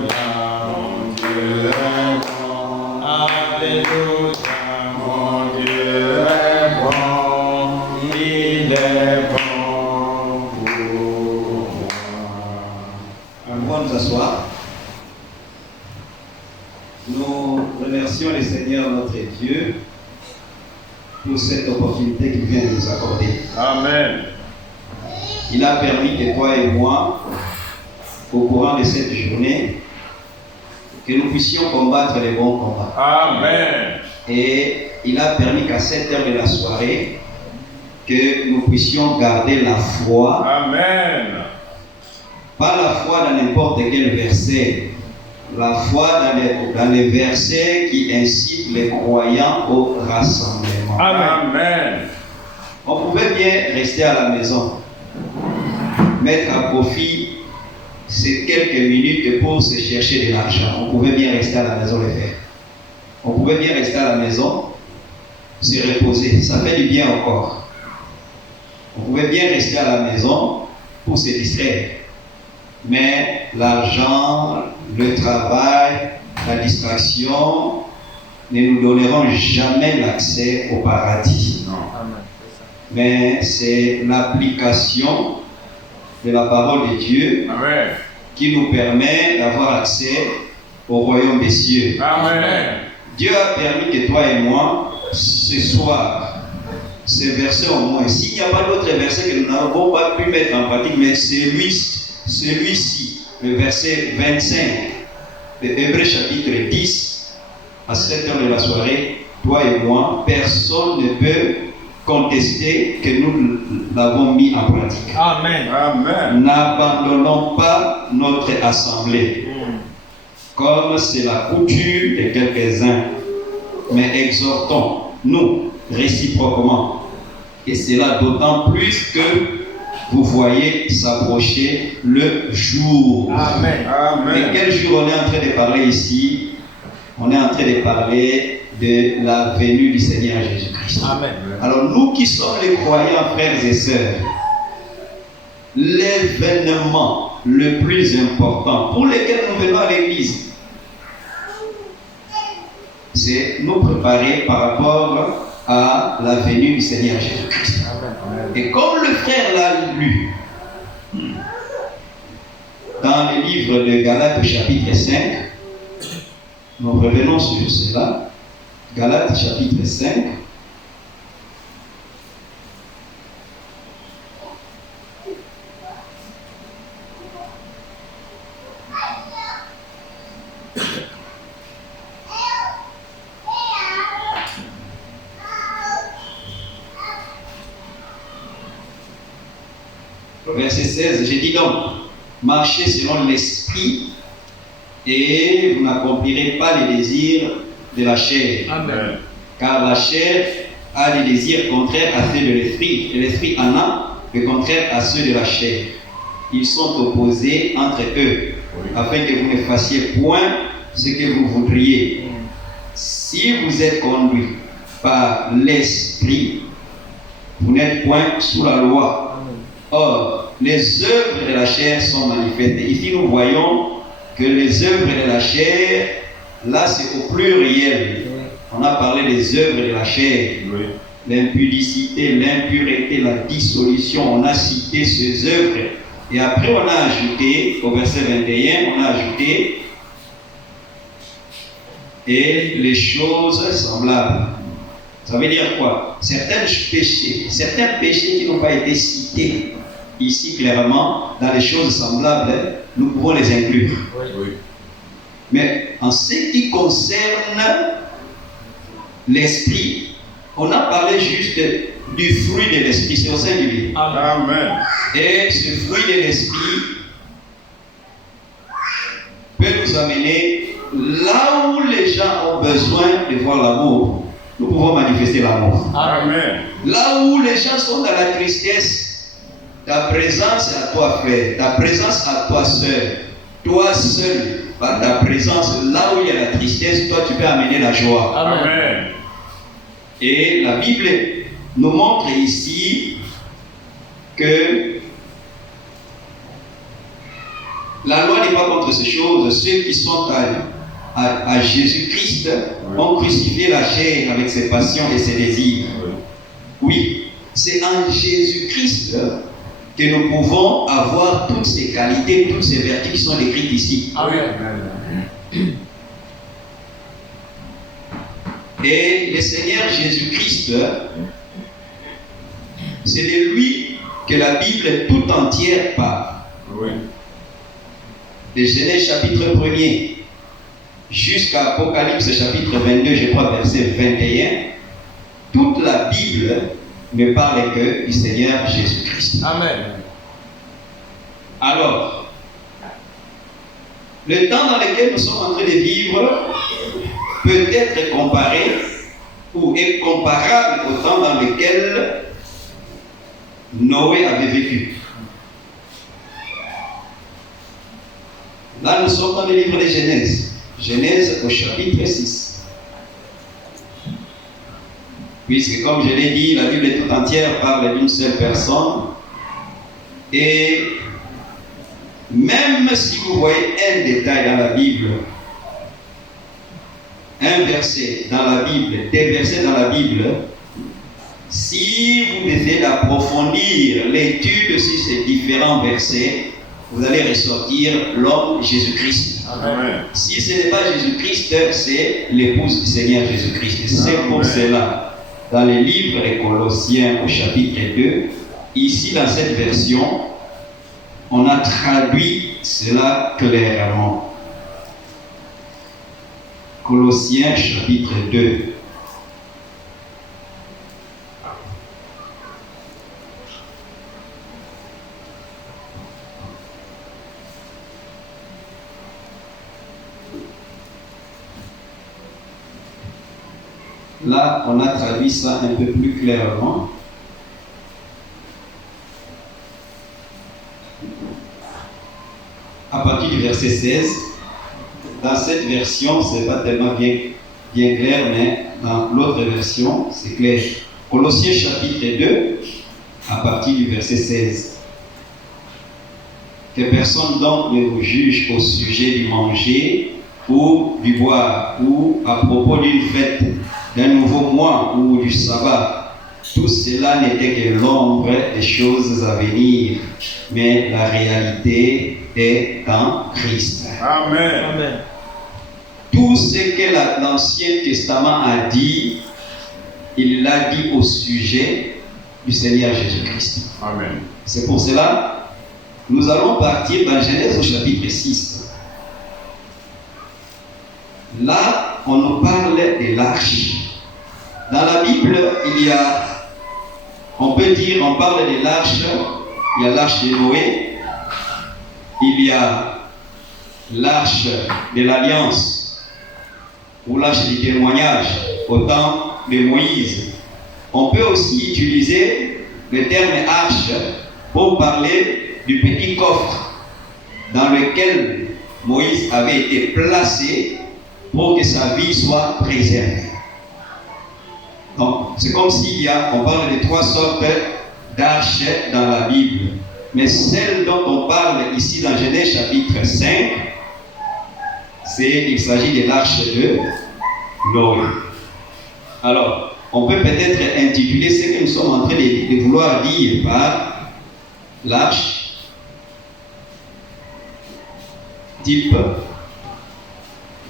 mon Dieu est bon. Alléluia, mon Dieu est bon. Il est bon pour moi. On va nous asseoir. Nous remercions le Seigneur notre Dieu pour cette opportunité qu'il vient de nous accorder. Amen. Il a permis que toi et moi, au courant de cette journée, que nous puissions combattre les bons combats. Amen. Et il a permis qu'à cette heure de la soirée, que nous puissions garder la foi. Amen. Pas la foi dans n'importe quel verset, la foi dans les versets qui incitent les croyants au rassemblement. Amen. On pouvait bien rester à la maison, mettre à profit ces quelques minutes pour se chercher de l'argent. On pouvait bien rester à la maison le faire. On pouvait bien rester à la maison, se reposer. Ça fait du bien au corps. On pouvait bien rester à la maison pour se distraire. Mais l'argent, le travail, la distraction ne nous donneront jamais l'accès au paradis. Non. Mais c'est l'application de la parole de Dieu qui nous permet d'avoir accès au royaume des cieux. Amen. Dieu a permis que toi et moi, ce soir, ce verset au moins, s'il n'y a pas d'autres versets que nous n'avons pas pu mettre en pratique, mais celui-ci, le verset 25 de Hébreux chapitre 10, à 7 heures de la soirée, toi et moi, personne ne peut contester que nous l'avons mis en pratique. Amen. Amen. N'abandonnons pas notre assemblée, comme c'est la coutume de quelques-uns, mais exhortons-nous réciproquement, et cela d'autant plus que vous voyez s'approcher le jour. Amen. Amen. Et quel jour on est en train de parler ici? On est en train de parler de la venue du Seigneur Jésus-Christ. Amen. Alors nous qui sommes les croyants, frères et sœurs, l'événement le plus important pour lequel nous venons à l'église, c'est nous préparer par rapport à la venue du Seigneur Jésus-Christ. Et comme le frère l'a lu dans le livre de Galates chapitre 5, nous revenons sur cela. Galates chapitre 5. Verset 16, j'ai dit donc, marchez selon l'esprit et vous n'accomplirez pas les désirs de la chair. Amen. Car la chair a des désirs contraires à ceux de l'esprit, et l'esprit en a le contraire à ceux de la chair. Ils sont opposés entre eux, afin que vous ne fassiez point ce que vous voudriez. Si vous êtes conduit par l'esprit, vous n'êtes point sous la loi. Or, les œuvres de la chair sont manifestées. Ici, nous voyons que les œuvres de la chair, là, c'est au pluriel. On a parlé des œuvres de la chair. Oui. L'impudicité, l'impureté, la dissolution. On a cité ces œuvres. Et après, on a ajouté, au verset 21, on a ajouté et les choses semblables. Ça veut dire quoi? Certains péchés qui n'ont pas été cités ici clairement, dans les choses semblables, nous pouvons les inclure. Oui. Mais en ce qui concerne l'esprit, on a parlé juste du fruit de l'esprit, c'est au sein du livre. Amen. Et ce fruit de l'esprit peut nous amener là où les gens ont besoin de voir l'amour. Nous pouvons manifester l'amour. Amen. Là où les gens sont dans la tristesse, ta présence à toi, frère, ta présence à toi, sœur, toi seul, par ta présence, là où il y a la tristesse, toi tu peux amener la joie. Amen. Et la Bible nous montre ici que La loi n'est pas contre ces choses. Ceux qui sont à Jésus-Christ ont crucifié la chair avec ses passions et ses désirs. Oui, c'est en Jésus-Christ que nous pouvons avoir toutes ces qualités, toutes ces vertus qui sont décrites ici. Amen. Et le Seigneur Jésus-Christ, c'est de lui que la Bible tout entière parle. Oui. De Genèse chapitre 1er jusqu'à Apocalypse chapitre 22, je crois verset 21, toute la Bible ne parle que du Seigneur Jésus-Christ. Amen. Alors, le temps dans lequel nous sommes en train de vivre peut être comparé ou est comparable au temps dans lequel Noé avait vécu. Là, nous sommes dans le livre de Genèse. Genèse au chapitre 6. Puisque, comme je l'ai dit, la Bible tout entière parle d'une seule personne. Et même si vous voyez un détail dans la Bible, un verset dans la Bible, des versets dans la Bible, si vous essayez d'approfondir l'étude sur ces différents versets, vous allez ressortir l'homme Jésus-Christ. Amen. Si ce n'est pas Jésus-Christ, c'est l'épouse du Seigneur Jésus-Christ. C'est pour cela, dans le livre des Colossiens au chapitre 2, ici dans cette version, on a traduit cela clairement. Colossiens chapitre 2. Là, on a traduit ça un peu plus clairement. À partir du verset 16, dans cette version, ce n'est pas tellement bien clair, mais dans l'autre version, c'est clair. Colossiens chapitre 2, à partir du verset 16. Que personne donc ne vous juge au sujet du manger ou du boire, ou à propos d'une fête, d'un nouveau mois ou du sabbat. Tout cela n'était que l'ombre des choses à venir, mais la réalité est en Christ. Amen. Amen. Tout ce que l'Ancien Testament a dit, il l'a dit au sujet du Seigneur Jésus-Christ. Amen. C'est pour cela, nous allons partir dans Genèse au chapitre 6. Là, on nous parle de l'arche. Dans la Bible, il y a, on peut dire, on parle de l'arche, il y a l'arche de Noé, il y a l'arche de l'Alliance, ou l'arche du témoignage, au temps de Moïse. On peut aussi utiliser le terme arche pour parler du petit coffre dans lequel Moïse avait été placé pour que sa vie soit préservée. Donc, c'est comme s'il y a, on parle de trois sortes d'arches dans la Bible. Mais celle dont on parle ici dans Genèse chapitre 5, il s'agit de l'arche de Noé. Alors, on peut peut-être intituler ce que nous sommes en train de vouloir dire par l'arche type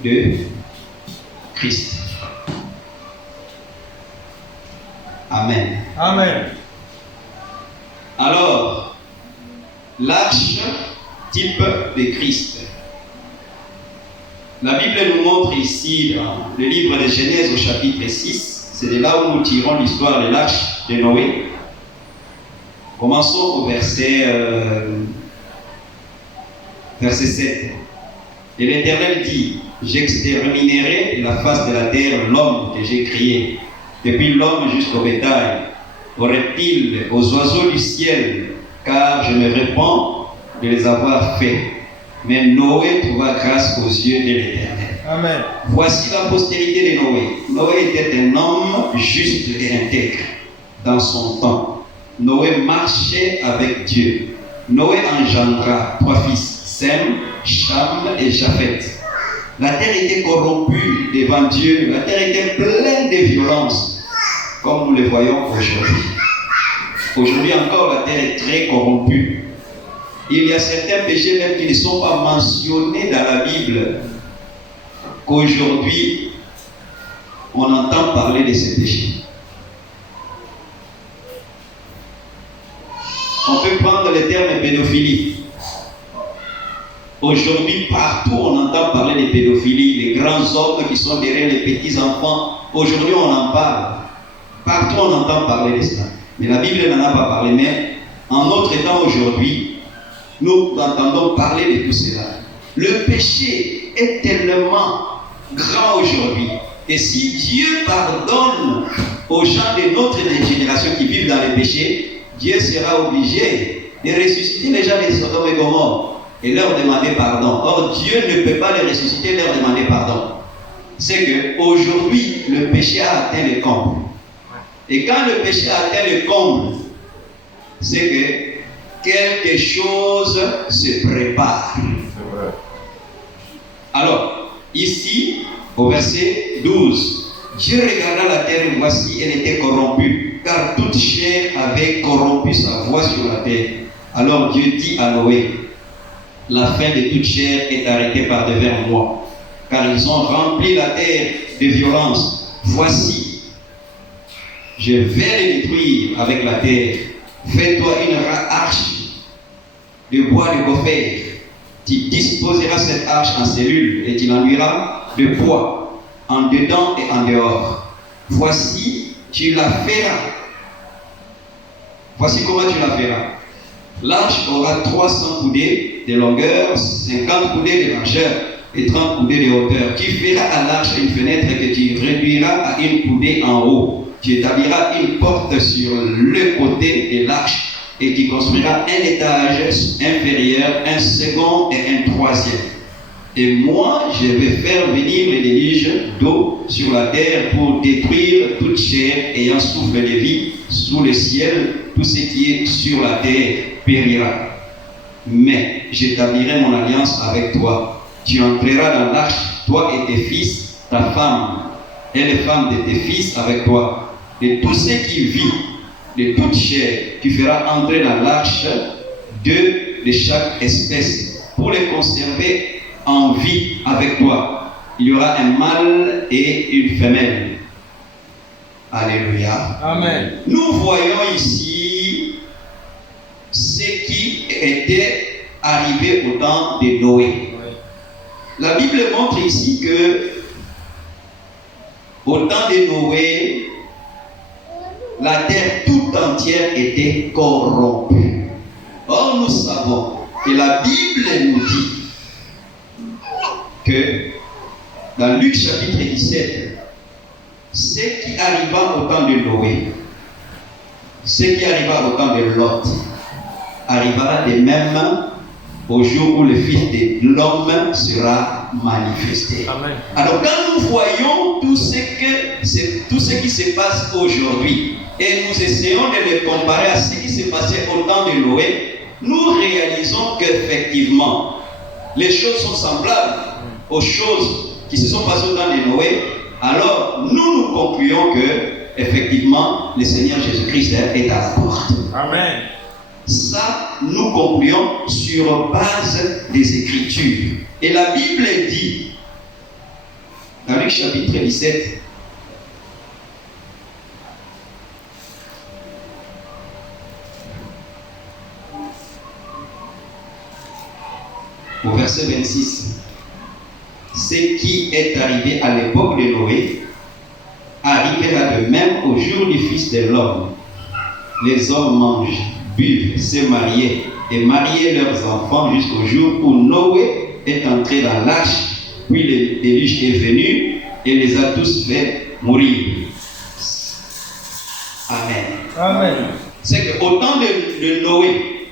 de Christ. Amen. Amen. Alors, l'arche type de Christ. La Bible nous montre ici dans le livre de Genèse au chapitre 6, c'est de là où nous tirons l'histoire de l'arche de Noé. Commençons au verset 7. Et l'Éternel dit, j'exterminerai de la face de la terre l'homme que j'ai créé, depuis l'homme jusqu'au bétail, aux reptiles, aux oiseaux du ciel, car je me répands de les avoir faits. Mais Noé trouva grâce aux yeux de l'Éternel. Amen. Voici la postérité de Noé. Noé était un homme juste et intègre dans son temps. Noé marchait avec Dieu. Noé engendra 3 fils, Sem, Cham et Japheth. La terre était corrompue devant Dieu, la terre était pleine de violence, comme nous le voyons aujourd'hui. Aujourd'hui encore, la terre est très corrompue. Il y a certains péchés même qui ne sont pas mentionnés dans la Bible, qu'aujourd'hui, on entend parler de ces péchés. On peut prendre le terme pédophilie. Aujourd'hui, partout, on entend parler de pédophilie, les grands hommes qui sont derrière les petits enfants. Aujourd'hui, on en parle. Partout, on entend parler de cela. Mais la Bible n'en a pas parlé. Mais en notre temps aujourd'hui, nous entendons parler de tout cela. Le péché est tellement grand aujourd'hui. Et si Dieu pardonne aux gens de notre génération qui vivent dans le péché, Dieu sera obligé de ressusciter les gens de Sodome et Gomorrhe et leur demander pardon. Or, Dieu ne peut pas les ressusciter et leur demander pardon. C'est qu'aujourd'hui, le péché a atteint le comble. Et quand le péché a atteint le comble, c'est que quelque chose se prépare. Alors, ici, au verset 12, Dieu regarda la terre et voici, elle était corrompue, car toute chair avait corrompu sa voix sur la terre. Alors Dieu dit à Noé, la fin de toute chair est arrêtée par devers moi, car ils ont rempli la terre de violence. Voici, je vais les détruire avec la terre. Fais-toi une arche de bois de gopher. Tu disposeras cette arche en cellules et tu l'enduiras de bois en dedans et en dehors. Voici, tu la feras. Voici comment tu la feras. L'arche aura 300 coudées de longueur, 50 coudées de largeur et 30 coudées de hauteur. Tu feras à l'arche une fenêtre que tu réduiras à une coudée en haut. Tu établiras une porte sur le côté de l'arche et tu construiras un étage inférieur, un second et un troisième. Et moi, je vais faire venir le déluge d'eau sur la terre pour détruire toute chair ayant souffle de vie sous le ciel. Tout ce qui est sur la terre périra. Mais j'établirai mon alliance avec toi. Tu entreras dans l'arche, toi et tes fils, ta femme et les femmes de tes fils avec toi. Et tout ce qui vit de toute chair, tu feras entrer dans l'arche deux de chaque espèce pour les conserver en vie avec toi. Il y aura un mâle et une femelle. Alléluia. Amen. Nous voyons ici ce qui était arrivé au temps de Noé. La Bible montre ici que au temps de Noé, la terre tout entière était corrompue. Or, nous savons que la Bible nous dit que dans Luc chapitre 17, ce qui arriva au temps de Noé, ce qui arriva au temps de Lot, arrivera de même au jour où le Fils de l'homme sera manifesté. Amen. Alors quand nous voyons tout ce qui se passe aujourd'hui et nous essayons de le comparer à ce qui s'est passé au temps de Noé, nous réalisons qu'effectivement les choses sont semblables aux choses qui se sont passées au temps de Noé. Alors nous concluons que effectivement le Seigneur Jésus-Christ est à la porte. Amen. Ça, nous concluons sur base des Écritures. Et la Bible dit, dans Luc chapitre 17, au verset 26, ce qui est arrivé à l'époque de Noé arrivera de même au jour du Fils de l'homme. Les hommes mangent, buvent, se mariaient et mariaient leurs enfants jusqu'au jour où Noé est entré dans l'arche, puis le déluge est venu et les a tous fait mourir. Amen. Amen. C'est qu'au temps de Noé,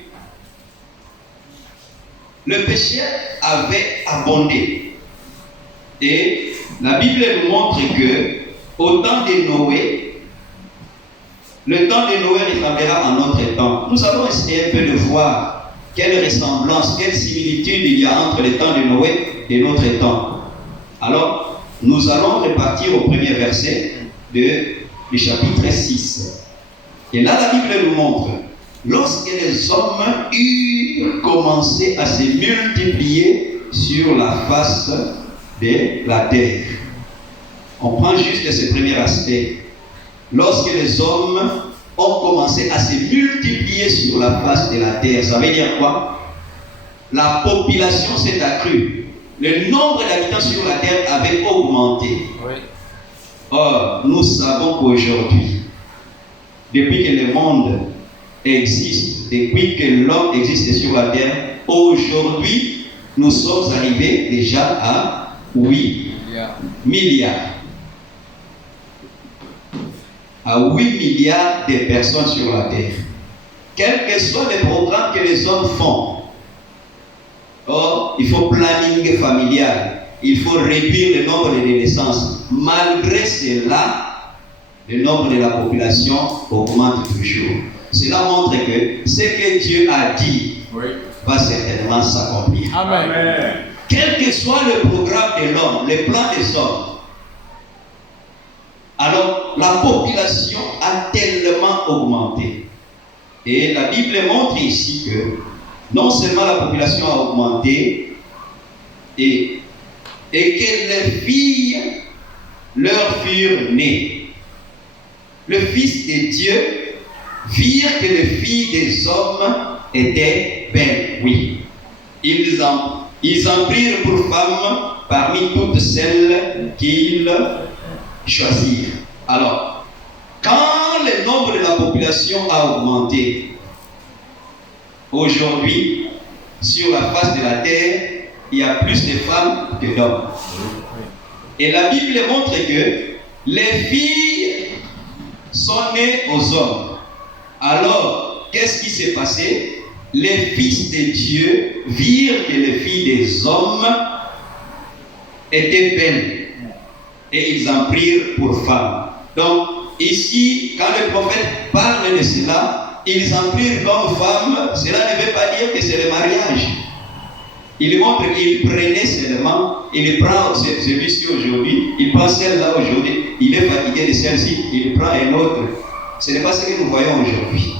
le péché avait abondé. Et la Bible nous montre que au temps de Noé, le temps de Noé ressemblera à notre temps. Nous allons essayer un peu de voir quelle ressemblance, quelle similitude il y a entre les temps de Noé et notre temps. Alors, nous allons repartir au premier verset du chapitre 6. Et là, la Bible nous montre, lorsque les hommes eurent commencé à se multiplier sur la face de la terre. On prend juste ce premier aspect. Lorsque les hommes ont commencé à se multiplier sur la face de la terre, ça veut dire quoi? La population s'est accrue. Le nombre d'habitants sur la terre avait augmenté. Oui. Or, nous savons qu'aujourd'hui, depuis que le monde existe, depuis que l'homme existe sur la terre, aujourd'hui, nous sommes arrivés déjà à 8 milliards. À 8 milliards de personnes sur la terre. Quels que soient les programmes que les hommes font, or, il faut planning familial, il faut réduire le nombre de naissances. Malgré cela, le nombre de la population augmente toujours. Cela montre que ce que Dieu a dit va certainement s'accomplir. Amen. Quel que soit le programme de l'homme, le plan des hommes, alors la population a tellement augmenté. Et la Bible montre ici que non seulement la population a augmenté, et que les filles leur furent nées. Le Fils de Dieu virent que les filles des hommes étaient belles. Oui. Ils en prirent pour femmes parmi toutes celles qu'ils choisirent. Alors, quand le nombre de la population a augmenté, aujourd'hui, sur la face de la terre, il y a plus de femmes que d'hommes. Et la Bible montre que les filles sont nées aux hommes. Alors, qu'est-ce qui s'est passé? Les fils de Dieu virent que les filles des hommes étaient belles. Et ils en prirent pour femmes. Donc, ici, quand le prophète parle de cela, ils en prirent comme femmes. Cela ne veut pas dire que c'est le mariage. Il montre qu'il prenait seulement, il prend celui-ci aujourd'hui, il prend celle-là aujourd'hui, il est fatigué de celle-ci, il prend un autre. Ce n'est pas ce que nous voyons aujourd'hui.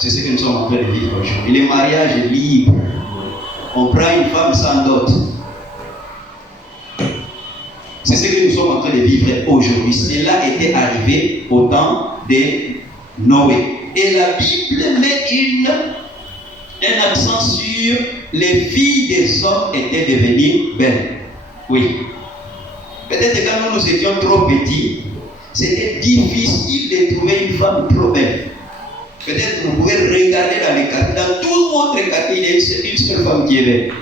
C'est ce que nous sommes en train de vivre aujourd'hui. Le mariage est libre. On prend une femme sans dot. C'est ce que nous sommes en train de vivre aujourd'hui. Cela était arrivé au temps de Noé. Et la Bible met un accent sur les filles des hommes étaient devenues belles. Oui. Peut-être que quand nous étions trop petits, c'était difficile de trouver une femme trop belle. Peut-être que vous pouvez regarder dans les quartiers, dans tout votre quartier, il y a une seule femme qui est belle.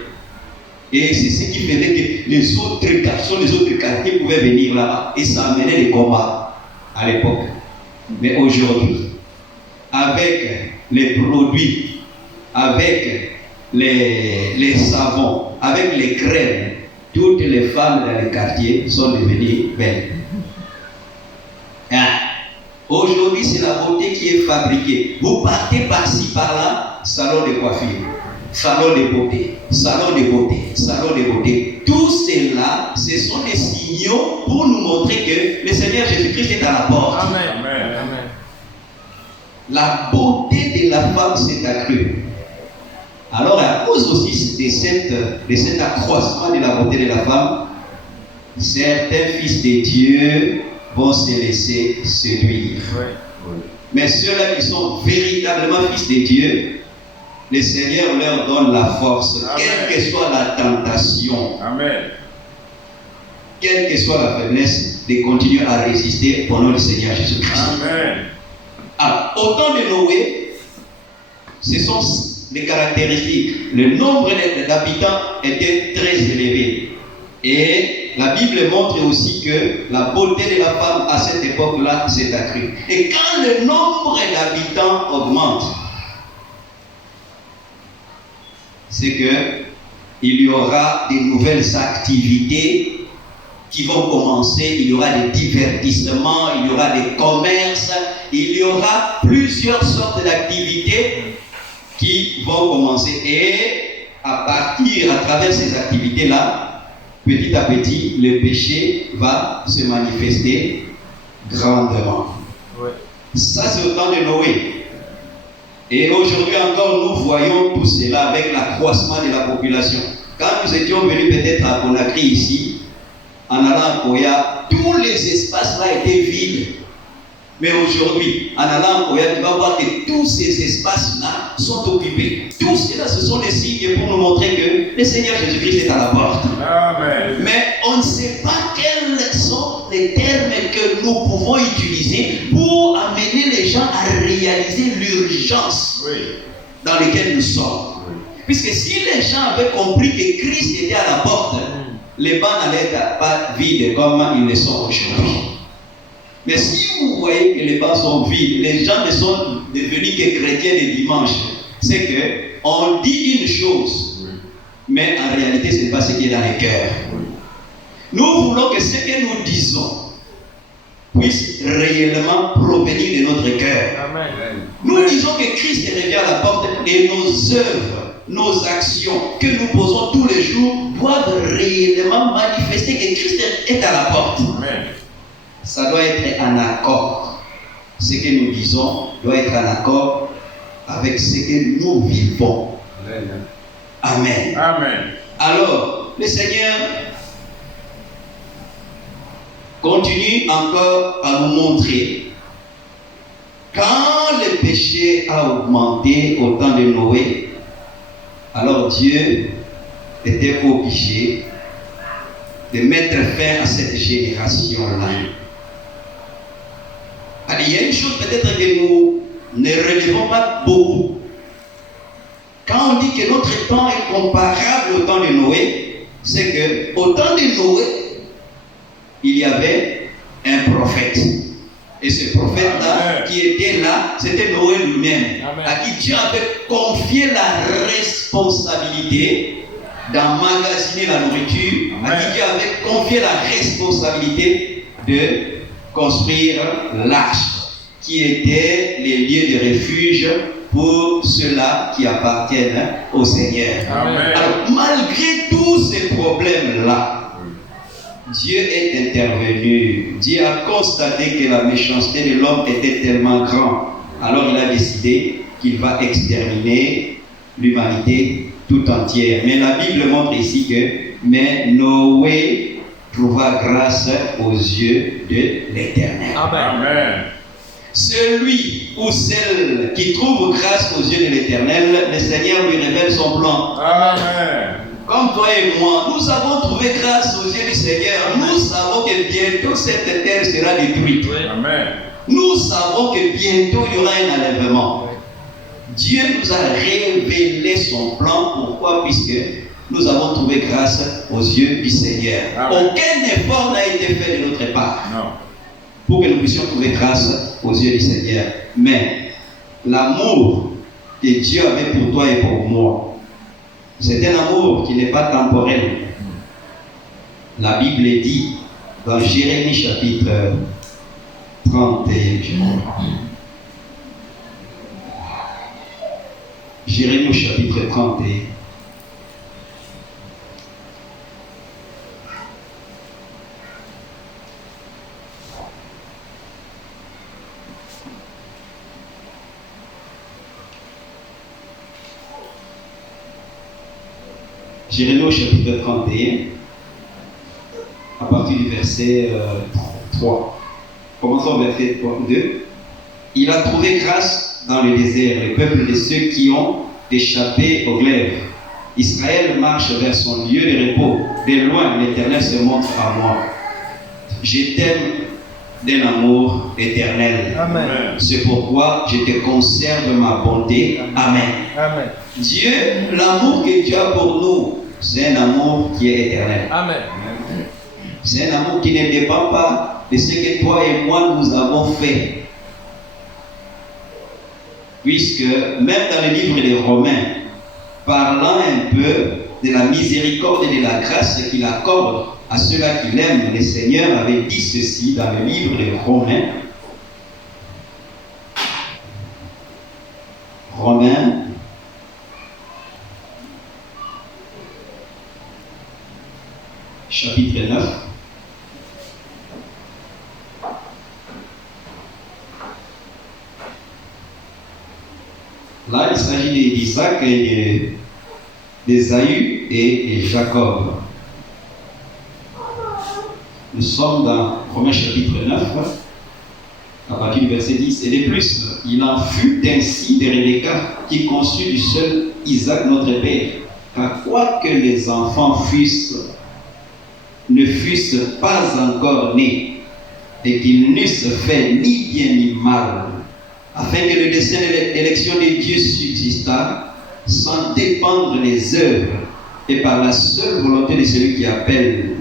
Et c'est ce qui faisait que les autres garçons, les autres quartiers pouvaient venir là-bas. Et ça amenait des combats à l'époque. Mais aujourd'hui, avec les produits, avec les savons, avec les crèmes, toutes les femmes dans les quartiers sont devenues belles. Ah. Aujourd'hui, c'est la beauté qui est fabriquée. Vous partez par-ci, par-là, salon de coiffure, salon de beauté, salon de beauté, salon de beauté. Tout cela, ce sont des signaux pour nous montrer que le Seigneur Jésus-Christ est à la porte. Amen. Amen. Amen. La beauté de la femme s'est accrue. Alors, à cause aussi de cet accroissement de la beauté de la femme, certains fils de Dieu vont se laisser séduire. Mais ceux-là qui sont véritablement fils de Dieu, le Seigneur leur donne la force, Amen. Quelle que soit la tentation, Amen. Quelle que soit la faiblesse, de continuer à résister au nom du Seigneur Jésus-Christ. Amen. Alors, au temps de Noé, ce sont les caractéristiques. Le nombre d'habitants était très élevé. Et la Bible montre aussi que la beauté de la femme à cette époque-là s'est accrue. Et quand le nombre d'habitants augmente, c'est qu'il y aura de nouvelles activités qui vont commencer, il y aura des divertissements, il y aura des commerces, il y aura plusieurs sortes d'activités qui vont commencer. Et à travers ces activités-là, petit à petit, le péché va se manifester grandement. Ouais. Ça, c'est au temps de Noé. Et aujourd'hui encore, nous voyons tout cela avec l'accroissement de la population. Quand nous étions venus peut-être à Conakry ici, en allant à Koya, tous les espaces là étaient vides. Mais aujourd'hui, en allant à Koya, tu vas voir que tous ces espaces-là sont occupés. Tout cela, ce sont des signes pour nous montrer que le Seigneur Jésus-Christ est à la porte. Amen. Mais on ne sait pas quels sont les termes que nous pouvons utiliser pour amener les gens à réaliser l'urgence Oui. dans laquelle nous sommes. Oui. Puisque si les gens avaient compris que Christ était à la porte, les bancs n'allaient pas vides comme ils le sont aujourd'hui. Mais si vous voyez que les bancs sont vides, les gens ne sont devenus que chrétiens le dimanche, c'est qu'on dit une chose, mais en réalité, ce n'est pas ce qui est dans les cœurs. Nous voulons que ce que nous disons puisse réellement provenir de notre cœur. Amen. Nous disons que Christ revient à la porte et nos œuvres, nos actions que nous posons tous les jours doivent réellement manifester que Christ est à la porte. Amen. Ça doit être en accord. Ce que nous disons doit être en accord avec ce que nous vivons. Amen. Amen. Alors, le Seigneur continue encore à nous montrer quand le péché a augmenté au temps de Noé, alors Dieu était obligé de mettre fin à cette génération-là. Alors, il y a une chose peut-être que nous ne relevons pas beaucoup. Quand on dit que notre temps est comparable au temps de Noé, c'est que au temps de Noé, il y avait un prophète. Et ce prophète-là, qui était là, c'était Noé lui-même, à qui Dieu avait confié la responsabilité d'emmagasiner la nourriture, à qui Dieu avait confié la responsabilité de construire l'arche, qui était les lieux de refuge pour ceux-là qui appartiennent au Seigneur. Amen. Alors, malgré tous ces problèmes-là, Dieu est intervenu. Dieu a constaté que la méchanceté de l'homme était tellement grande. Alors il a décidé qu'il va exterminer l'humanité tout entière. Mais la Bible montre ici que Noé trouva grâce aux yeux de l'Éternel. Amen. Celui ou celle qui trouve grâce aux yeux de l'Éternel, le Seigneur lui révèle son plan. Amen. Comme toi et moi, nous avons trouvé grâce aux yeux du Seigneur. Nous savons que bientôt cette terre sera détruite. Amen. Nous savons que bientôt il y aura un enlèvement. Dieu nous a révélé son plan. Pourquoi? Puisque nous avons trouvé grâce aux yeux du Seigneur. Amen. Aucun effort n'a été fait de notre part Non. pour que nous puissions trouver grâce aux yeux du Seigneur. Mais l'amour que Dieu avait pour toi et pour moi, c'est un amour qui n'est pas temporel. La Bible dit dans Jérémie chapitre 31, Jérémie chapitre 31. Jérémie au chapitre 31, à partir du verset 3. Commençons au verset 2. Il a trouvé grâce dans le désert, le peuple de ceux qui ont échappé au glaive. Israël marche vers son lieu de repos. De loin, l'Éternel se montre à moi. Je t'aime d'un amour éternel. Amen. C'est pourquoi je te conserve ma bonté. Amen. Amen. Dieu, l'amour que Dieu a pour nous, c'est un amour qui est éternel. Amen. C'est un amour qui ne dépend pas de ce que toi et moi nous avons fait. Puisque même dans le livre des Romains, parlant un peu de la miséricorde et de la grâce qu'il accorde à ceux-là qui l'aiment, le Seigneur avait dit ceci dans le livre des Romains. chapitre 9. Là, il s'agit d'Isaac et d'Ésaü et Jacob. Nous sommes dans Romains chapitre 9, à partir du verset 10. Et de plus, il en fut ainsi de Rebecca qui conçut du seul Isaac notre père. Car quoique les enfants ne fussent pas encore nés, et qu'ils n'eussent fait ni bien ni mal, afin que le dessein de l'élection de Dieu subsistât, sans dépendre des œuvres, et par la seule volonté de celui qui appelle.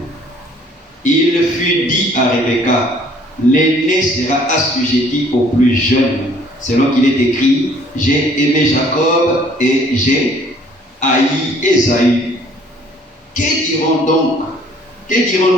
Il fut dit à Rebecca, l'aîné sera assujetti au plus jeune, selon qu'il est écrit, j'ai aimé Jacob et j'ai haï Ésaü. Que dirons-nous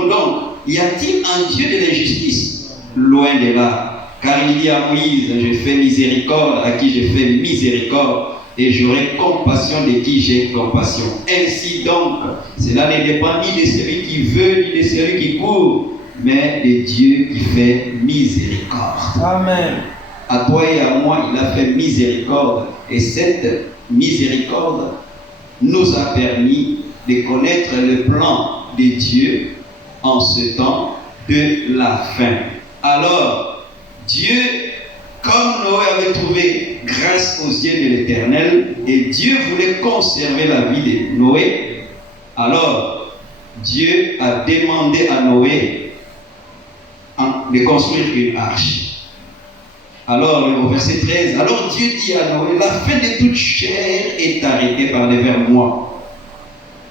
donc? Y a-t-il en Dieu de l'injustice? Loin de là. Car il dit à Moïse, je fais miséricorde à qui je fais miséricorde, et j'aurai compassion de qui j'ai compassion. Ainsi donc, cela ne dépend ni de celui qui veut, ni de celui qui court, mais de Dieu qui fait miséricorde. Amen. À toi et à moi, il a fait miséricorde, et cette miséricorde nous a permis de connaître le plan de Dieu en ce temps de la fin. Alors, Dieu, comme Noé avait trouvé grâce aux yeux de l'Éternel, et Dieu voulait conserver la vie de Noé, alors Dieu a demandé à Noé de construire une arche. Alors, au verset 13, alors Dieu dit à Noé, la fin de toute chair est arrêtée par devers moi.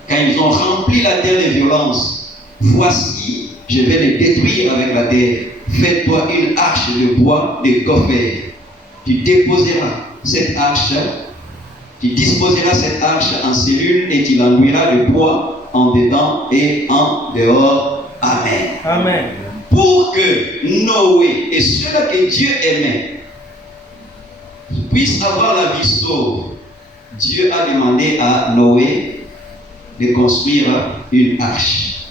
Quand ils ont rempli la terre de violence, voici, je vais les détruire avec la terre. Fais-toi une arche de bois de gopher. Tu disposeras cette arche en cellules et tu l'enduiras de bois en dedans et en dehors. Amen. Amen. Pour que Noé et ceux-là que Dieu aimait puissent avoir la vie sauve, Dieu a demandé à Noé de construire une arche.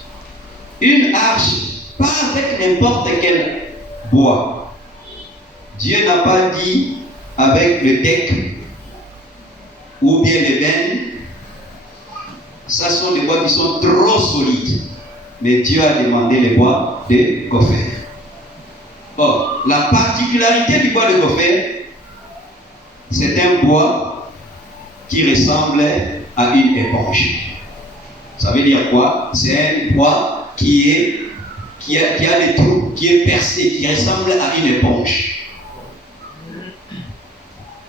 Une arche, pas avec n'importe quel bois. Dieu n'a pas dit avec le teck ou bien les bennes. Ça sont des bois qui sont trop solides. Mais Dieu a demandé les bois de gopher. Or, la particularité du bois de gopher, c'est un bois qui ressemble à une éponge. Ça veut dire quoi? C'est un bois qui a des trous, qui est percé, qui ressemble à une éponge.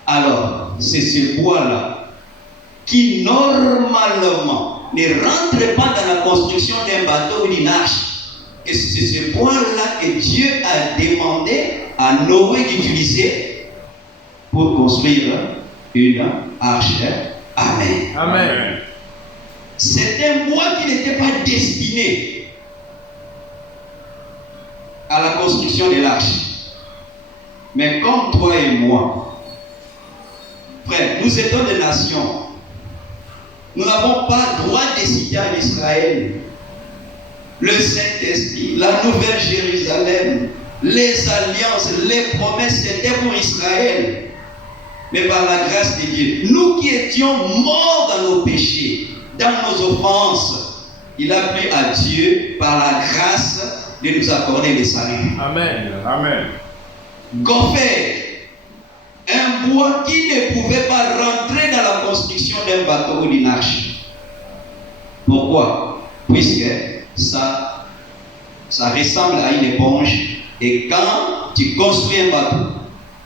Alors, c'est ce bois-là qui normalement ne rentre pas dans la construction d'un bateau ou d'une arche. Et c'est ce bois-là que Dieu a demandé à Noé d'utiliser pour construire une arche. Amen. Amen. C'est un bois qui n'était pas destiné à la construction de l'arche. Mais comme toi et moi, frère, nous étions des nations. Nous n'avons pas droit de citer en Israël le Saint-Esprit, la Nouvelle Jérusalem, les alliances, les promesses, c'était pour Israël. Mais par la grâce de Dieu, nous qui étions morts dans nos péchés, dans nos offenses, il a plu à Dieu, par la grâce, de nous accorder le salut. Amen. Amen. Gopher, un bois qui ne pouvait pas rentrer dans la construction d'un bateau ou d'une arche. Pourquoi? Puisque ça ressemble à une éponge, et quand tu construis un bateau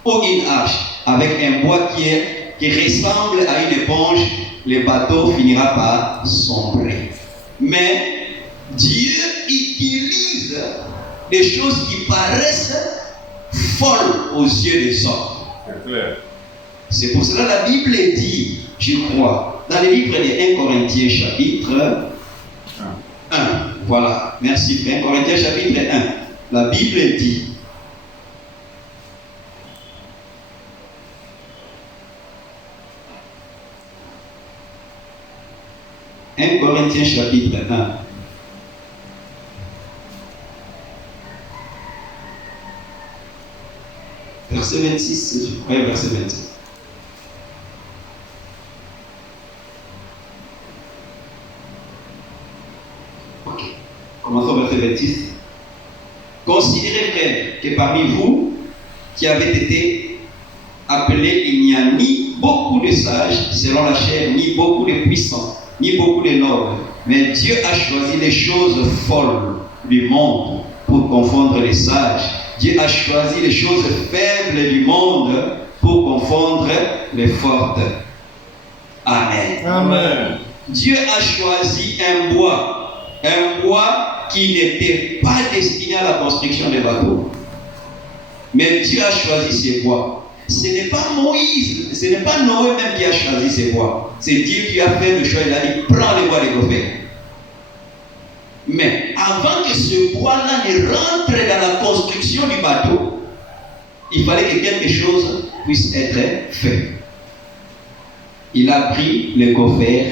ou une arche avec un bois qui ressemble à une éponge, le bateau finira par sombrer. Mais Dieu utilise des choses qui paraissent folles aux yeux des hommes. C'est clair. C'est pour cela que la Bible dit, je crois, dans le livre de 1 Corinthiens chapitre 1. Voilà, merci. 1 Corinthiens chapitre 1. La Bible dit, « 1 Corinthiens chapitre 1. Verset 26, oui, verset 26. Ok. Commençons verset 26. Considérez, frères, que parmi vous qui avez été appelés, il n'y a ni beaucoup de sages selon la chair, ni beaucoup de puissants, ni beaucoup de nobles. Mais Dieu a choisi les choses folles du monde pour confondre les sages. Dieu a choisi les choses faibles du monde pour confondre les fortes. Amen. Amen. Dieu a choisi un bois qui n'était pas destiné à la construction des bateaux. Mais Dieu a choisi ces bois. Ce n'est pas Moïse, ce n'est pas Noé même qui a choisi ces bois. C'est Dieu qui a fait le choix. Il a dit, prends les bois de Gopher. Mais avant que ce bois-là ne rentre dans la construction du bateau, il fallait que quelque chose puisse être fait. Il a pris le Gopher.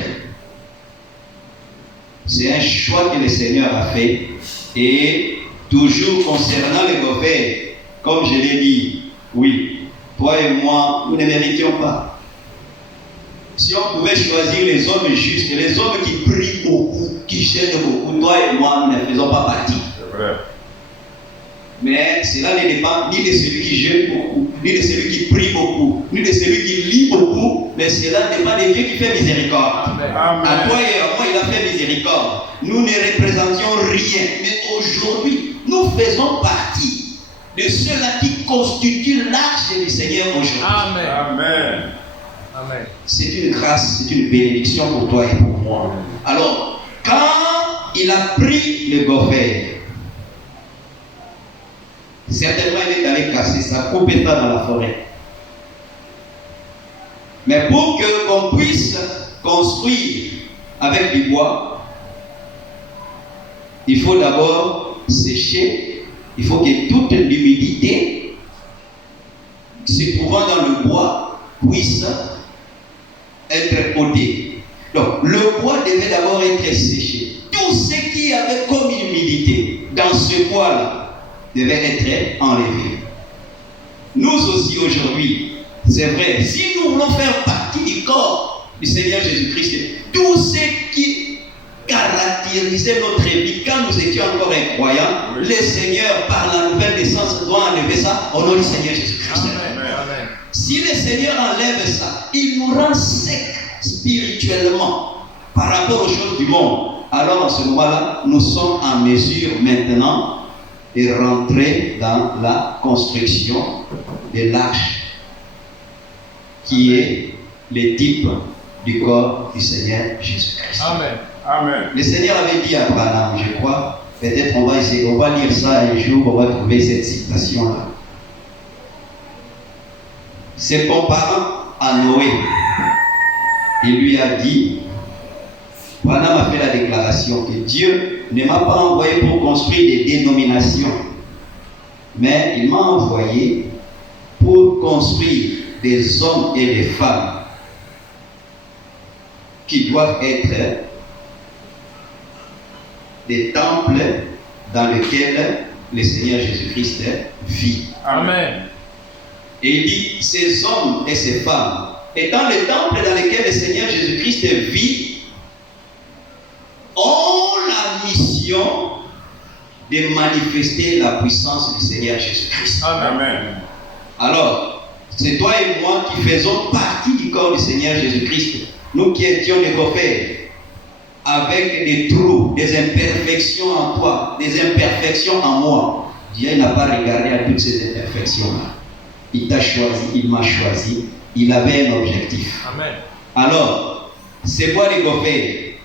C'est un choix que le Seigneur a fait. Et toujours concernant le Gopher, comme je l'ai dit, oui, toi et moi, nous ne méritions pas. Si on pouvait choisir les hommes justes, les hommes qui prient beaucoup, qui gênent beaucoup, toi et moi, nous ne faisons pas partie. C'est vrai. Mais cela ne dépend ni de celui qui gêne beaucoup, ni de celui qui prie beaucoup, ni de celui qui lit beaucoup, mais cela dépend de Dieu qui fait miséricorde. Amen. À toi et à moi, il a fait miséricorde. Nous ne représentions rien, mais aujourd'hui, nous faisons partie de ceux-là qui constituent l'arche du Seigneur aujourd'hui. Amen. Amen. Amen. C'est une grâce, c'est une bénédiction pour toi et pour moi. Alors, quand il a pris le Gopher, certainement il est allé casser ça, couper ça dans la forêt. Mais pour qu'on puisse construire avec du bois, il faut d'abord sécher, il faut que toute l'humidité se trouvant dans le bois puisse être ôté. Donc le bois devait d'abord être séché. Tout ce qui avait comme humidité dans ce bois-là devait être enlevé. Nous aussi aujourd'hui, c'est vrai, si nous voulons faire partie du corps du Seigneur Jésus-Christ, tout ce qui caractérisait notre vie quand nous étions encore incroyants, le Seigneur par la nouvelle naissance doit enlever ça au nom du Seigneur Jésus-Christ. Amen. Si le Seigneur enlève ça, il nous rend secs spirituellement par rapport aux choses du monde. Alors en ce moment-là, nous sommes en mesure maintenant de rentrer dans la construction de l'arche qui est le type du corps du Seigneur Jésus-Christ. Amen. Amen. Le Seigneur avait dit à Abraham, je crois, peut-être on va essayer, on va lire ça un jour, on va trouver cette citation-là. Se comparant à Noé, il lui a dit, Branham a fait la déclaration que Dieu ne m'a pas envoyé pour construire des dénominations, mais il m'a envoyé pour construire des hommes et des femmes qui doivent être des temples dans lesquels le Seigneur Jésus-Christ vit. Amen. Et il dit, ces hommes et ces femmes, étant les temples dans lesquels le Seigneur Jésus-Christ vit, ont la mission de manifester la puissance du Seigneur Jésus-Christ. Amen. Alors, c'est toi et moi qui faisons partie du corps du Seigneur Jésus-Christ. Nous qui étions des Gopher, avec des trous, des imperfections en toi, des imperfections en moi. Dieu n'a pas regardé à toutes ces imperfections-là. Il t'a choisi, il m'a choisi, il avait un objectif. Amen. Alors, ces bois de Gopher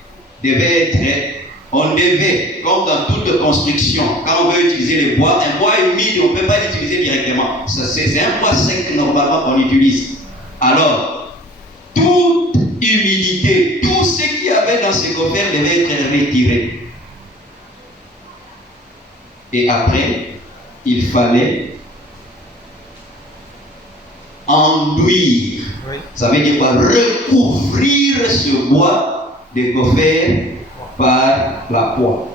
devaient être, on devait, comme dans toute construction, quand on veut utiliser les bois, un bois humide, on ne peut pas l'utiliser directement. C'est un bois sec normalement qu'on utilise. Alors, toute humidité, tout ce qu'il y avait dans ces Gopher devait être retiré. Et après, il fallait enduire. Oui. Ça veut dire quoi? Recouvrir ce bois de Gopher par la poix.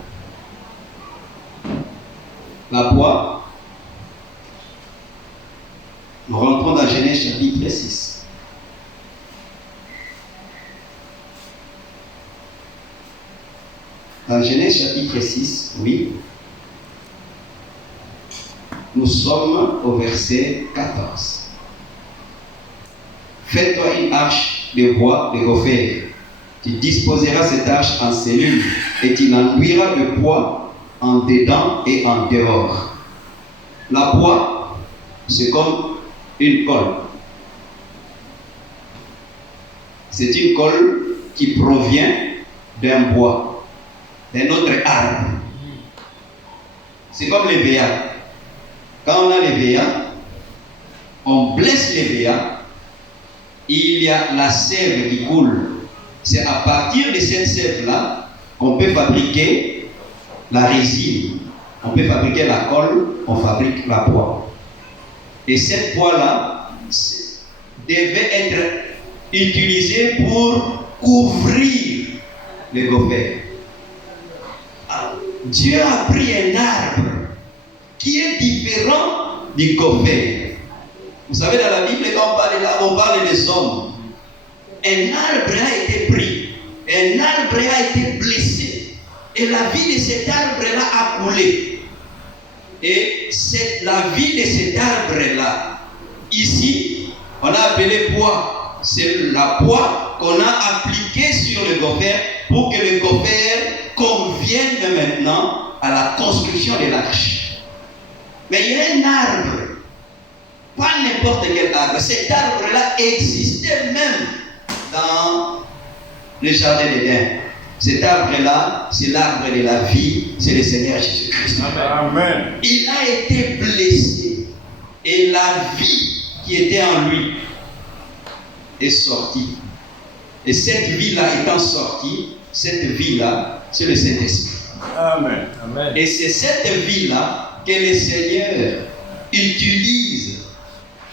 La poix, Nous rentrons dans Genèse chapitre 6. Dans Genèse chapitre 6, oui, nous sommes au verset 14. Fais-toi une arche de bois de gopher. Tu disposeras cette arche en cellules et tu l'enduiras de bois en dedans et en dehors. La bois, c'est comme une colle. C'est une colle qui provient d'un bois, d'un autre arbre. C'est comme les véas. Quand on a les véas, on blesse les véas, il y a la sève qui coule. C'est à partir de cette sève-là qu'on peut fabriquer la résine, on peut fabriquer la colle, on fabrique la poix. Et cette poix-là devait être utilisée pour couvrir les gophers. Dieu a pris un arbre qui est différent du gopher. Vous savez, dans la Bible, quand on parle des hommes, un arbre a été pris, un arbre a été blessé, et la vie de cet arbre-là a coulé. Et c'est la vie de cet arbre-là. Ici, on a appelé poids. C'est la poids qu'on a appliquée sur le gopher pour que le gopher convienne maintenant à la construction de l'arche. Mais il y a un arbre, pas n'importe quel arbre. Cet arbre-là existait même dans le jardin d'Éden. Cet arbre-là, c'est l'arbre de la vie, c'est le Seigneur Jésus-Christ. Amen. Il a été blessé et la vie qui était en lui est sortie. Et cette vie-là étant sortie, cette vie-là, c'est le Saint-Esprit. Amen. Amen. Et c'est cette vie-là que le Seigneur utilise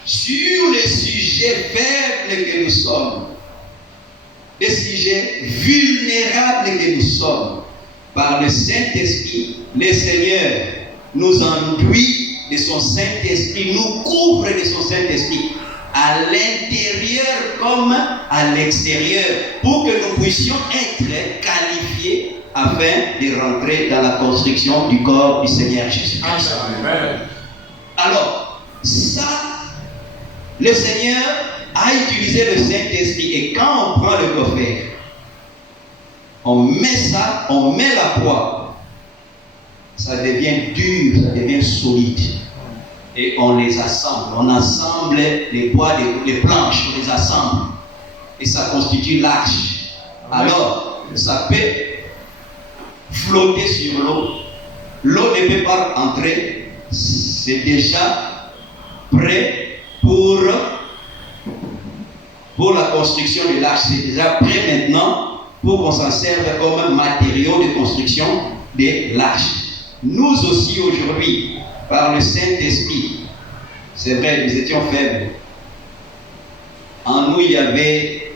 sur les sujets faibles que nous sommes, les sujets vulnérables que nous sommes. Par le Saint-Esprit, le Seigneur nous enduit de son Saint-Esprit, nous couvre de son Saint-Esprit, à l'intérieur comme à l'extérieur, pour que nous puissions être qualifiés afin de rentrer dans la construction du corps du Seigneur Jésus-Christ. Amen. Alors, ça, le Seigneur a utilisé le Saint-Esprit, et quand on prend le gopher, on met ça, on met la poix, ça devient dur, ça devient solide. Et on les assemble, on assemble les bois, les planches, on les assemble. Et ça constitue l'arche. Alors, ça peut flotter sur l'eau. L'eau ne peut pas entrer. C'est déjà prêt pour la construction de l'arche. C'est déjà prêt maintenant pour qu'on s'en serve comme matériau de construction de l'arche. Nous aussi aujourd'hui, par le Saint-Esprit, c'est vrai, nous étions faibles. En nous, il y avait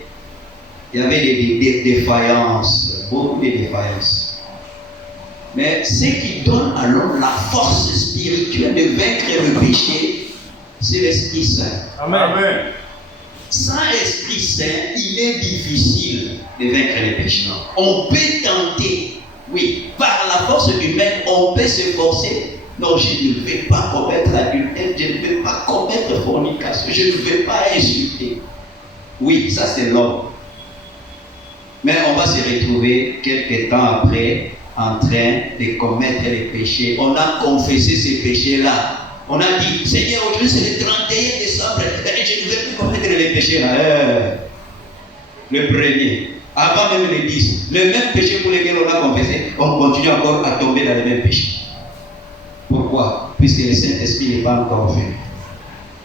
des défaillances, beaucoup de défaillances. Mais ce qui donne à l'homme la force spirituelle de vaincre le péché, c'est l'Esprit Saint. Amen. Sans Esprit Saint, il est difficile de vaincre les péchés. On peut tenter, oui, par la force humaine, on peut se forcer. Non, je ne vais pas commettre adultère, je ne vais pas commettre fornication, je ne vais pas insulter. Oui, ça c'est l'homme. Mais on va se retrouver quelques temps après en train de commettre les péchés. On a confessé ces péchés-là. On a dit, Seigneur, aujourd'hui c'est le 31 décembre, et je ne vais plus commettre les péchés là. Le premier, avant même le 10, le même péché pour lequel on a confessé, on continue encore à tomber dans le même péché. Pourquoi? Puisque le Saint-Esprit n'est pas encore venu.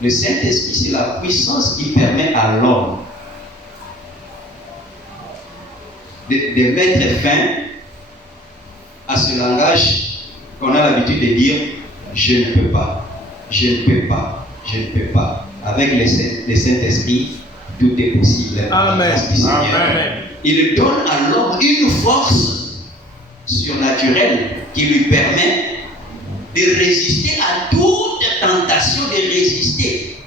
Le Saint-Esprit, c'est la puissance qui permet à l'homme de mettre fin à ce langage qu'on a l'habitude de dire « je ne peux pas, je ne peux pas, je ne peux pas ». Avec le Saint-Esprit, tout est possible. Amen. Amen. Il donne à l'homme une force surnaturelle qui lui permet de résister à toute tentation, de résister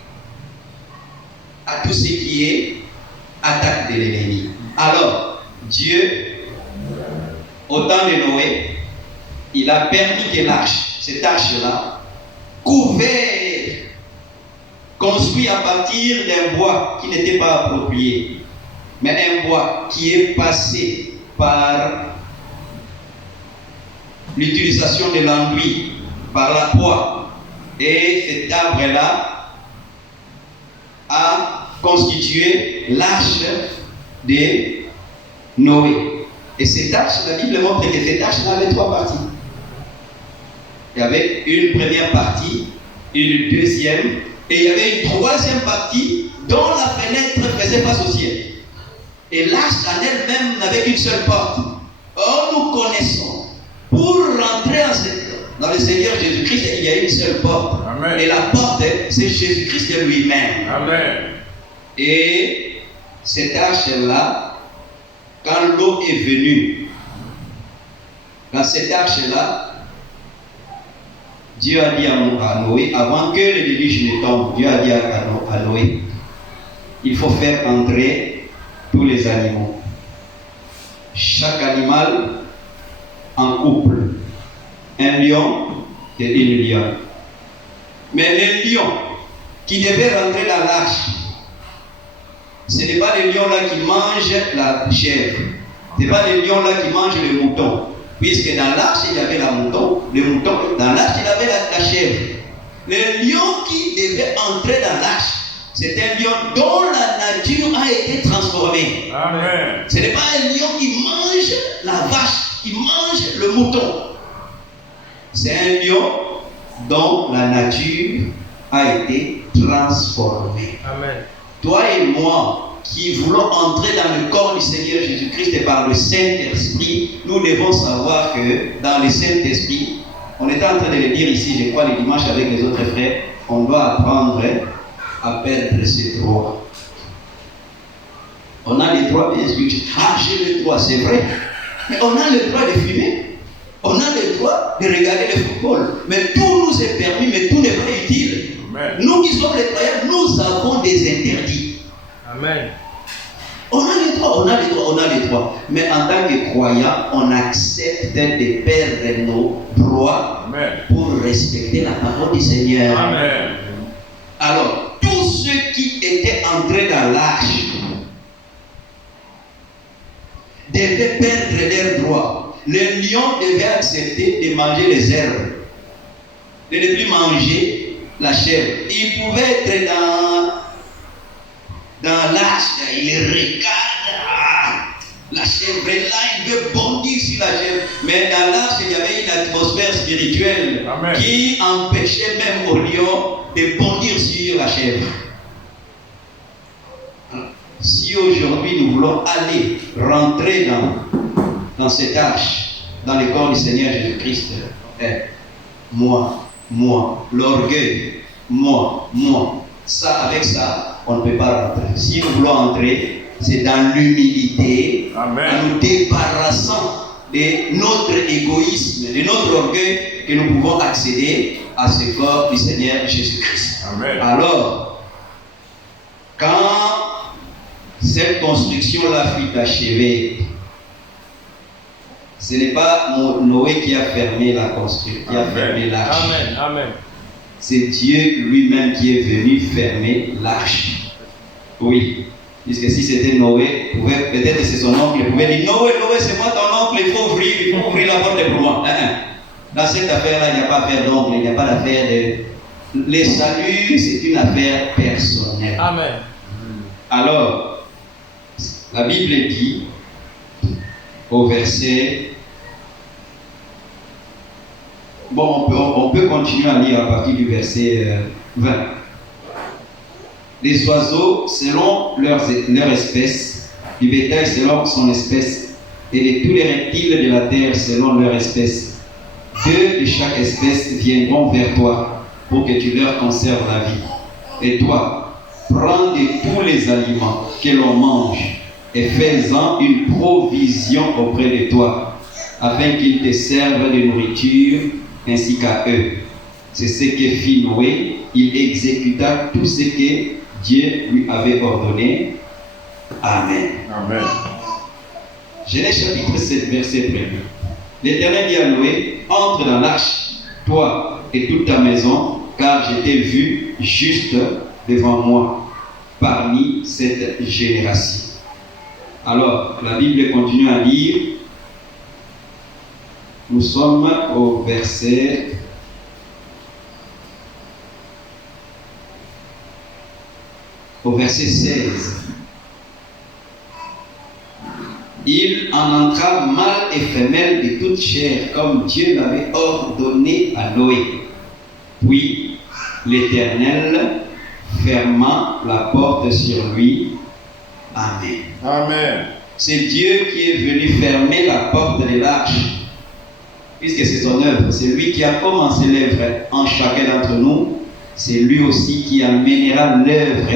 à tout ce qui est attaque de l'ennemi. Alors, Dieu, au temps de Noé, il a permis que l'arche, cette arche-là, couverte, construite à partir d'un bois qui n'était pas approprié, mais un bois qui est passé par l'utilisation de l'enduit, par la poix. Et cet arbre-là a constitué l'arche de Noé. Et cette arche, la Bible montre que cette arche avait 3 parties. Il y avait une première partie, une deuxième, et il y avait une troisième partie dont la fenêtre faisait face au ciel. Et l'arche en elle-même n'avait qu'une seule porte. Or, nous connaissons, pour rentrer dans le Seigneur Jésus-Christ, il y a une seule porte. Amen. Et la porte, c'est Jésus-Christ de lui-même. Amen. Et cette arche-là, quand l'eau est venue, dans cette arche-là, Dieu a dit à Noé, avant que le déluge ne tombe, Dieu a dit à Noé, il faut faire entrer tous les animaux. Chaque animal en couple. Un lion et une lionne. Mais les lions qui devaient rentrer dans l'arche, ce n'est pas les lions-là qui mangent la chèvre. Ce n'est pas les lions-là qui mangent le mouton. Puisque dans l'arche, il y avait le mouton. Dans l'arche, il y avait la chèvre. Le lion qui devait entrer dans l'arche, c'est un lion dont la nature a été transformée. Amen. Ce n'est pas un lion qui mange la vache, qui mange le mouton. C'est un lion dont la nature a été transformée. Amen. Toi et moi, qui voulons entrer dans le corps du Seigneur Jésus-Christ et par le Saint-Esprit, nous devons savoir que dans le Saint-Esprit, on était en train de le dire ici, je crois, le dimanche avec les autres frères, on doit apprendre à perdre ses droits. On a les droits, bien sûr. Ah, j'ai le droit, c'est vrai. Mais on a le droit de fumer. On a le droit de regarder le football. Mais tout nous est permis, mais tout n'est pas utile. Amen. Nous qui sommes les croyants, nous avons des interdits. Amen. On a les droits, on a les droits, on a les droits. Mais en tant que croyants, on accepte de perdre nos droits Amen. pour respecter la parole du Seigneur. Amen. Alors, tous ceux qui étaient entrés dans l'arche devaient perdre leurs droits. Le lion devait accepter de manger les herbes, de ne plus manger la chèvre. Il pouvait être dans l'arche, il regarde, la chèvre est là, il veut bondir sur la chèvre. Mais dans l'arche, il y avait une atmosphère spirituelle. Amen. Qui empêchait même au lion de bondir sur la chèvre. Si aujourd'hui nous voulons aller rentrer dans cette arche, dans le corps du Seigneur Jésus-Christ, moi, l'orgueil, moi, ça, avec ça, on ne peut pas rentrer. Si nous voulons entrer, c'est dans l'humilité, Amen. en nous débarrassant de notre égoïsme, de notre orgueil, que nous pouvons accéder à ce corps du Seigneur Jésus-Christ. Amen. Alors, quand cette construction-là fut achevée, ce n'est pas Noé qui a fermé la construction, qui a Amen. fermé l'arche. Amen. Amen. C'est Dieu lui-même qui est venu fermer l'arche. Oui. Puisque si c'était Noé, peut-être c'est son oncle, il pouvait dire Noé, c'est moi ton oncle, il faut ouvrir la porte pour moi. Dans cette affaire-là, il n'y a pas d'affaire d'oncle, il n'y a pas d'affaire de. Le salut, c'est une affaire personnelle. Amen. Alors, la Bible dit au verset. Bon, on peut continuer à lire à partir du verset 20. Les oiseaux selon leur espèce, du bétail selon son espèce, et de tous les reptiles de la terre selon leur espèce. Deux de chaque espèce viendront vers toi pour que tu leur conserves la vie. Et toi, prends de tous les aliments que l'on mange et fais-en une provision auprès de toi, afin qu'ils te servent de nourriture ainsi qu'à eux. C'est ce que fit Noé. Il exécuta tout ce que Dieu lui avait ordonné. Amen. Amen. Genèse chapitre 7, verset 1. L'Éternel dit à Noé, entre dans l'arche, toi et toute ta maison, car je t'ai vu juste devant moi parmi cette génération. Alors, la Bible continue à lire. Nous sommes au verset 16. Il en entra mâle et femelle de toute chair, comme Dieu l'avait ordonné à Noé. Puis l'Éternel ferma la porte sur lui. Amen. Amen. C'est Dieu qui est venu fermer la porte de l'arche, puisque c'est son œuvre. C'est lui qui a commencé l'œuvre en chacun d'entre nous. C'est lui aussi qui amènera l'œuvre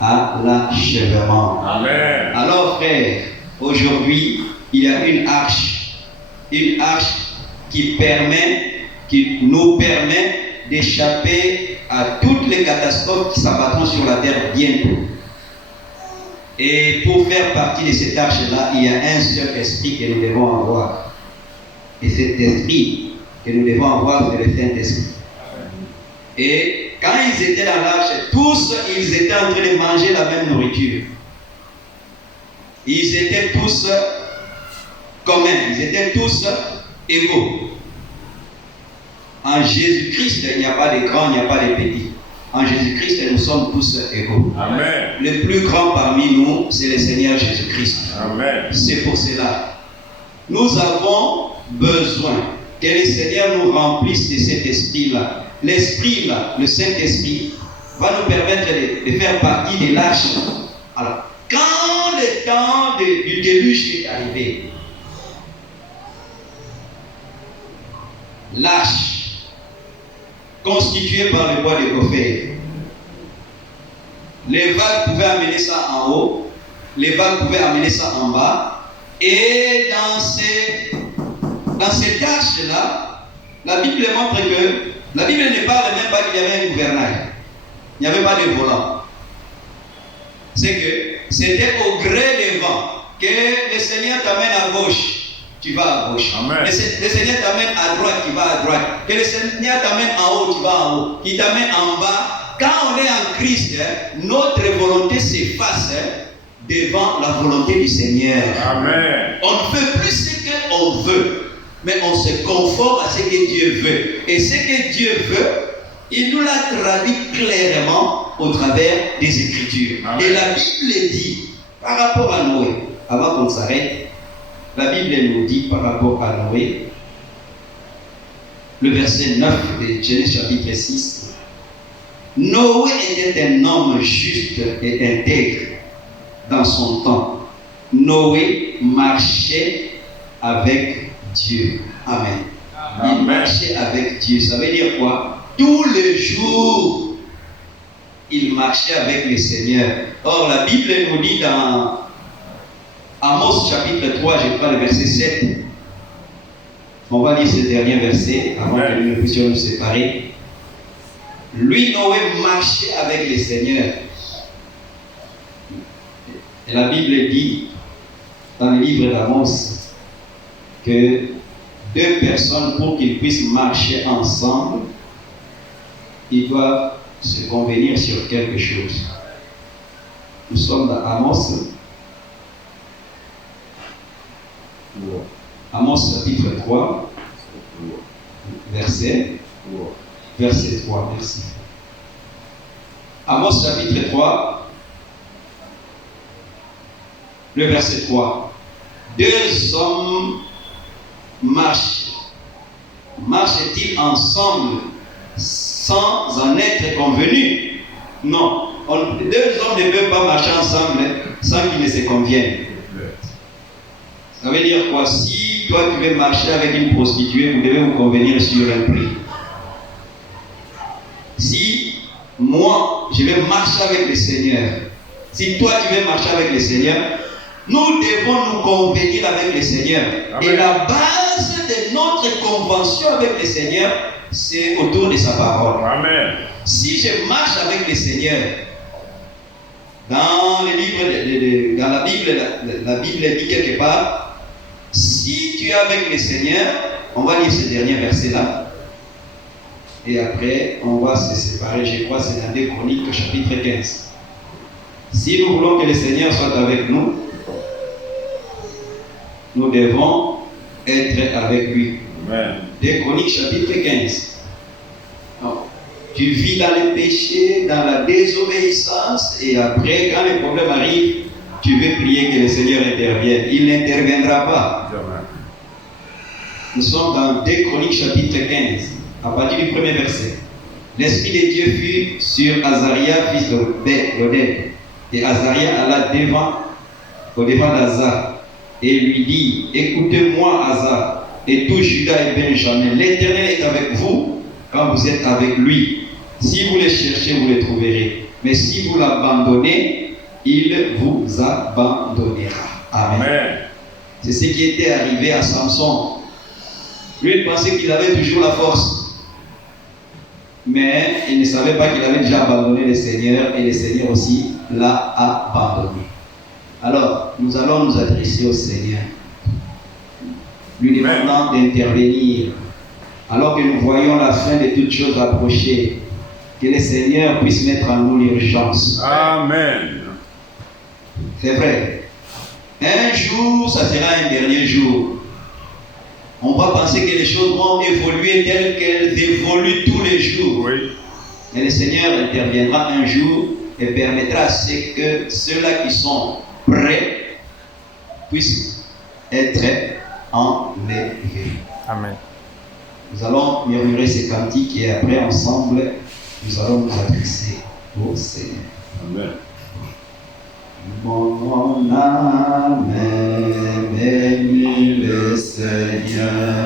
à l'achèvement. Amen. Alors frère, aujourd'hui, il y a une arche qui nous permet d'échapper à toutes les catastrophes qui s'abattront sur la terre bientôt. Et pour faire partie de cette arche-là, il y a un seul esprit que nous devons avoir. Et cet esprit que nous devons avoir, c'est le Saint-Esprit. Et quand ils étaient dans l'arche, tous, ils étaient en train de manger la même nourriture. Ils étaient tous communs, ils étaient tous égaux. En Jésus-Christ, il n'y a pas de grands, il n'y a pas de petits. En Jésus-Christ, nous sommes tous égaux. Amen. Le plus grand parmi nous, c'est le Seigneur Jésus-Christ. Amen. C'est pour cela. Nous avons besoin que le Seigneur nous remplisse de cet esprit-là. L'esprit-là, le Saint-Esprit, va nous permettre de faire partie de l'arche. Alors, quand le temps du déluge est arrivé, l'arche, constituée par le bois de Gopher, les vagues pouvaient amener ça en haut, les vagues pouvaient amener ça en bas, et dans cette arche-là, la Bible montre que la Bible ne parle même pas qu'il y avait un gouvernail. Il n'y avait pas de volant. C'est que c'était au gré des vents que le Seigneur t'amène à gauche, tu vas à gauche. Amen. Le Seigneur t'amène à droite, tu vas à droite. Que le Seigneur t'amène en haut, tu vas en haut. Qu'il t'amène en bas. Quand on est en Christ, notre volonté s'efface devant la volonté du Seigneur. Amen. On ne fait plus ce qu'on veut, mais on se conforme à ce que Dieu veut. Et ce que Dieu veut, il nous l'a traduit clairement au travers des Écritures. Amen. Et la Bible dit, par rapport à Noé, avant qu'on s'arrête, la Bible nous dit par rapport à Noé, le verset 9 de Genèse chapitre 6, Noé était un homme juste et intègre dans son temps. Noé marchait avec Dieu. Amen. Amen. Il marchait avec Dieu. Ça veut dire quoi? Tous les jours, il marchait avec le Seigneur. Or, la Bible nous dit dans Amos chapitre 3, je crois le verset 7. On va lire ce dernier verset avant que nous puissions nous séparer. Lui, Noé, marchait avec le Seigneur. Et la Bible dit dans le livre d'Amos que deux personnes, pour qu'ils puissent marcher ensemble, ils doivent se convenir sur quelque chose. Nous sommes dans Amos. Amos chapitre 3, verset 3, merci. Amos chapitre 3, le verset 3. Deux hommes marchent-ils ensemble sans en être convenus? Non. Deux hommes ne peuvent pas marcher ensemble sans qu'ils ne se conviennent. Ça veut dire quoi? Si toi tu veux marcher avec une prostituée, vous devez vous convenir sur un prix. Si moi je vais marcher avec le Seigneur, si toi tu veux marcher avec le Seigneur, nous devons nous convenir avec le Seigneur. Amen. Et la base de notre convention avec le Seigneur, c'est autour de sa parole. Amen. Si je marche avec le Seigneur, Dans les livres, dans la Bible, la Bible dit quelque part, si tu es avec le Seigneur, on va lire ce dernier verset-là. Et après, on va se séparer, je crois, c'est dans 2 Chroniques, chapitre 15. Si nous voulons que le Seigneur soit avec nous, nous devons être avec lui. Amen. 2 Chroniques, chapitre 15. Non. Tu vis dans le péché, dans la désobéissance, et après, quand les problèmes arrivent, tu veux prier que le Seigneur intervienne. Il n'interviendra pas. Amen. Nous sommes dans 2 Chroniques, chapitre 15, à partir du premier verset. L'Esprit de Dieu fut sur Azaria, fils d'Oded. Et Azaria alla au-devant d'Asa, et lui dit, écoutez-moi, Asa, et tout Juda et Benjamin, l'Éternel est avec vous quand vous êtes avec lui. Si vous le cherchez, vous le trouverez. Mais si vous l'abandonnez, il vous abandonnera. Amen. Amen. C'est ce qui était arrivé à Samson. Lui, il pensait qu'il avait toujours la force. Mais il ne savait pas qu'il avait déjà abandonné le Seigneur, et le Seigneur aussi l'a abandonné. Alors, nous allons nous adresser au Seigneur, lui demandant d'intervenir, alors que nous voyons la fin de toutes choses approcher, que le Seigneur puisse mettre en nous l'urgence. Amen. C'est vrai. Un jour, ça sera un dernier jour. On va penser que les choses vont évoluer telles qu'elles évoluent tous les jours. Oui. Mais le Seigneur interviendra un jour et permettra à ce que ceux-là qui sont prêts puissent être enlevés. Amen. Nous allons murmurer ces cantiques et après, ensemble, nous allons nous adresser au Seigneur. Amen. Mon âme bénit le Seigneur.